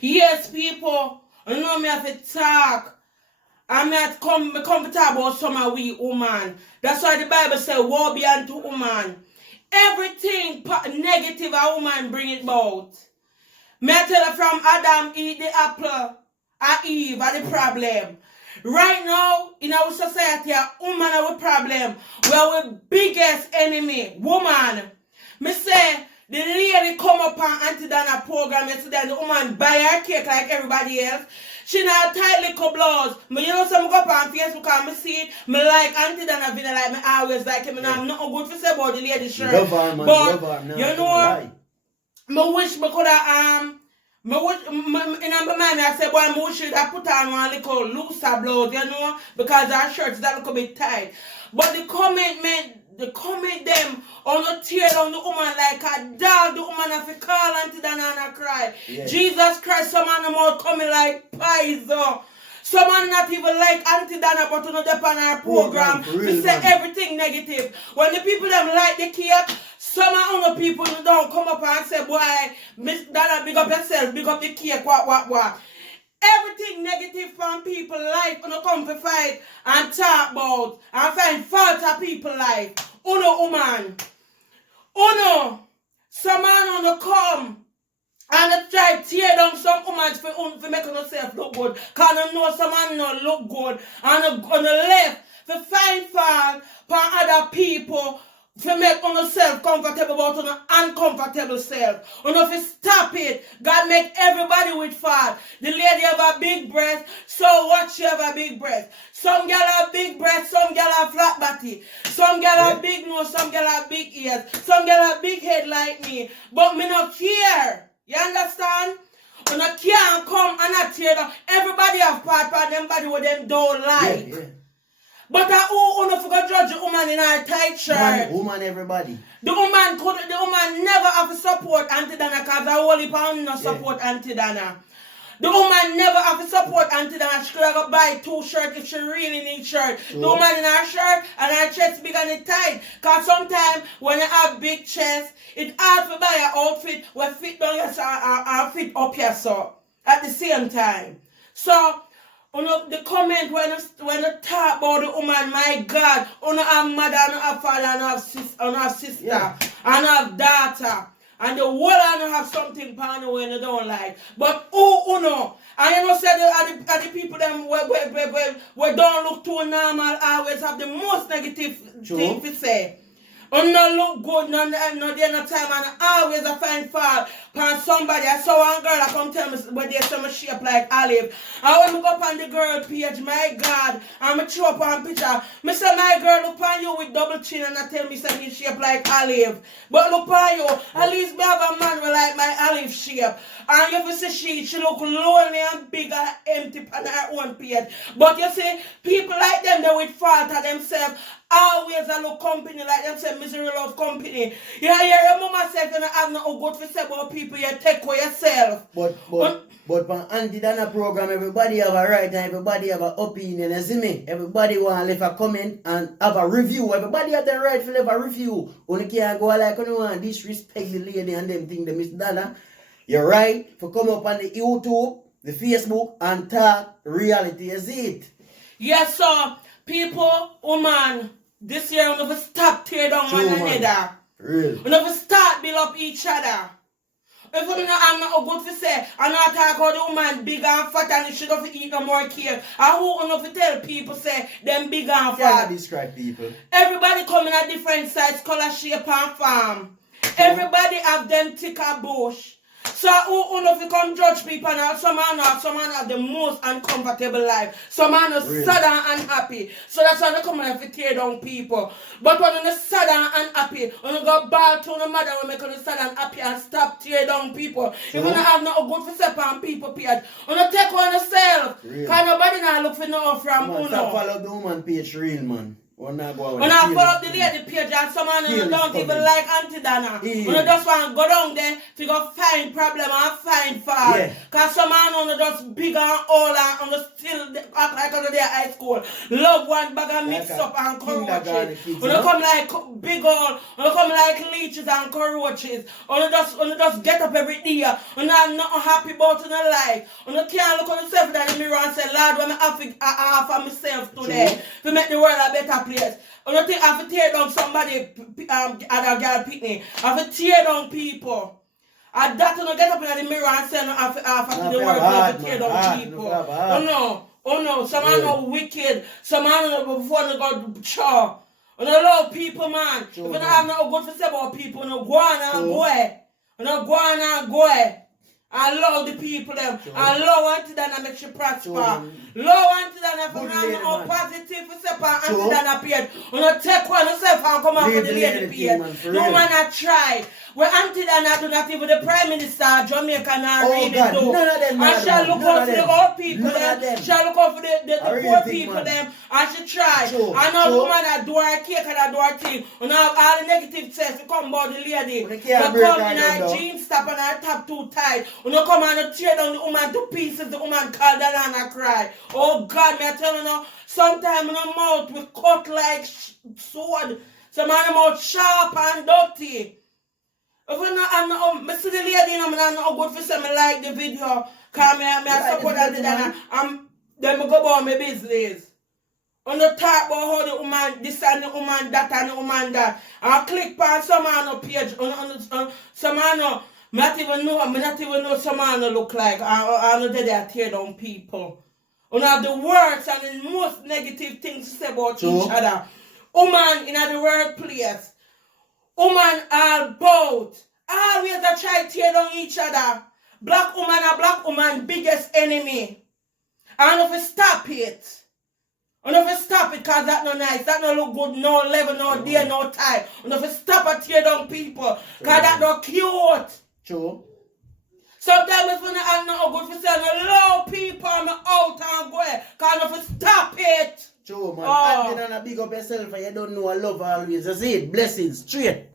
Yes, people, you know me have to talk. I'm not comfortable about some of we woman. That's why the Bible says, woe be unto woman. Everything negative a woman bring it about. Me I tell her from Adam eat the apple, and Eve are the problem. Right now, in our society, a woman are the problem. We are the biggest enemy, woman. Me say, the lady come up on Auntie Donna program yesterday, the woman buy her cake like everybody else. She not tight little blouse. Me you know some go up on Facebook and me see it. Me like Auntie Donna video like me always like him. And I'm not good for say about the lady shirt. Love her, man. But Love her. No, you know, me wish me could have me wish in my mind I said, boy, me wish she have put on one little looser blouse, you know, because her shirts that look a bit tight. But the comment them on the tear down the woman like a dog, the woman have to call Auntie Donna and cry. Yeah. Jesus Christ, some man more coming like pies. Some man not even like Auntie Donna, but on the on our program to say everything negative. When the people them like the cake, some of the people don't come up and say, boy, Miss Donna, big up yourself, big up the cake, what. Everything negative from people life, you come to fight and talk about and find fault of people life. Uno woman. Uno. Some man on come and try to tear down some women for making themselves look good. Because I know some man not look good. And on the left, to find fault for other people to make yourself comfortable about your uncomfortable self. You know, if you stop it, God make everybody with fat. The lady have a big breast, so what she have a big breast. Some girl have big breast, some girl have flat body. Some girl have big nose, some girl have big ears. Some girl have big head like me. But me not care. You understand? When I can't come and I tear down. Everybody have part of them body what them don't like. Yeah. But who not forgot judge the woman in her tight shirt? Woman, everybody. The woman never have to support Auntie Donna because the holy pound not support Auntie Donna. The woman never have to support Auntie Donna. She could have buy 2 shirts if she really need shirt. Sure. The woman in her shirt and her chest big and it tight. Because sometimes when you have big chest, it's hard to buy an outfit where fit down your and fit up your so at the same time. So the comment when you talk about the woman, my God, you have mother, you have father, you have sister, and have daughter. And the whole of have something pan when you don't like. But who know? And you know say the people them where don't look too normal always have the most negative thing to say. And not look good, no time, and always I find fault from somebody. I saw one girl I come tell me where they some shape like olive. And when I go up on the girl page, my God, and I show up on picture. I say my girl look on you with double chin and I tell me something shape like olive. But look on you, at least me have a man with like my olive shape. And you see she look lonely and big and empty on her own page. But you see, people like them, they with fault of themselves. Always a look company like them say misery love company. You hear your mama say you don't have no good to say about people, you take for yourself. But for Auntie Donna program, everybody have a right and everybody have an opinion, you see me? Everybody want to leave a comment and have a review. Everybody have the right to leave a review. Only can't go like you want disrespect the lady and them thing, the Miss Donna. You're right for come up on the YouTube, the Facebook and talk reality, you see it? Yes, sir. People, woman. This year, we're going to stop tear down one another. Really? We're going to start build up each other. If we I'm not good to say, I'm not talking about the woman big and fat and she don't eat no more cake. I who enough to tell people say them big and fat. Yeah, describe people. Everybody come in a different size, color, shape and form. Everybody have them thicker bush. So who if you come judge people now, some man have the most uncomfortable life. Some man is sad and unhappy. So that's why they come and tear down people. But when you're sad and unhappy, when you go back to the mother will make you sad and happy and stop tear down people. If you don't have no good for step on people page, you don't take on yourself. Because nobody now look for no from Stop follow the woman page real man. When I go When I follow up the lady page and someone don't even like Auntie Donna. When I just want to go down there to go find problem and find fault. Yeah. Cause someone on just big and old and just still act like on their high school. Love one bag and mix up and cockroaches. When they come like big old, when they come like leeches and cockroaches. When they just get up every day. When I'm not happy about in their life. When they can't look on themselves in the mirror and say, Lord, when I offer myself today to make the world a better place. I don't think I have to tear down somebody other girl picnic. I have to tear down people. I that to get up in the mirror and say no I have to the world to tear down people. Oh no, some are no wicked, some are no before they go sure. You know love people man. If you don't have no good to say about people, no go on and go away. You know go on and go away. I love the people them. I love Auntie Donna make you prosper. Love Auntie Donna for now positive for say Auntie Donna page. You know take one yourself and come out for the lady page. No man a try. When Auntie Donna do not even the Prime Minister of Jamaica now really do. None of them. And she'll look out for the old people them. She'll look out for the poor people them. And she try. And now the woman that do her cake and that do her thing. And now all the negative says to come about the lady. They come in her jeans top and her top too tight. When you come and tear down the woman to pieces, the woman call down and cry. Oh God, me I tell you now, sometimes in the mouth we cut like sword. Some of the mouth sharp and dirty. If you not, I see the lady, I'm not good for some like the video. Because I support that and then I go about my business. On the talk about how the woman, this and the woman, that and the woman, that. I click on some on page, on some on I not even know some man look like. I know that they tear down people. You have the worst and the most negative things to say about each other. Woman in the workplace. Woman are both. Always a try to tear down each other. Black woman and black woman biggest enemy. And if you stop it. And if you stop it because that's not nice, that not look good, no level, no day, no time. And if you stop and tear down people, because that's not cute. True. Sometimes when I'm not good for saying, allow people I'm out and go. Because if you stop it. True, man. And then big up yourself and you don't know I love always. That's it. Blessings. Straight.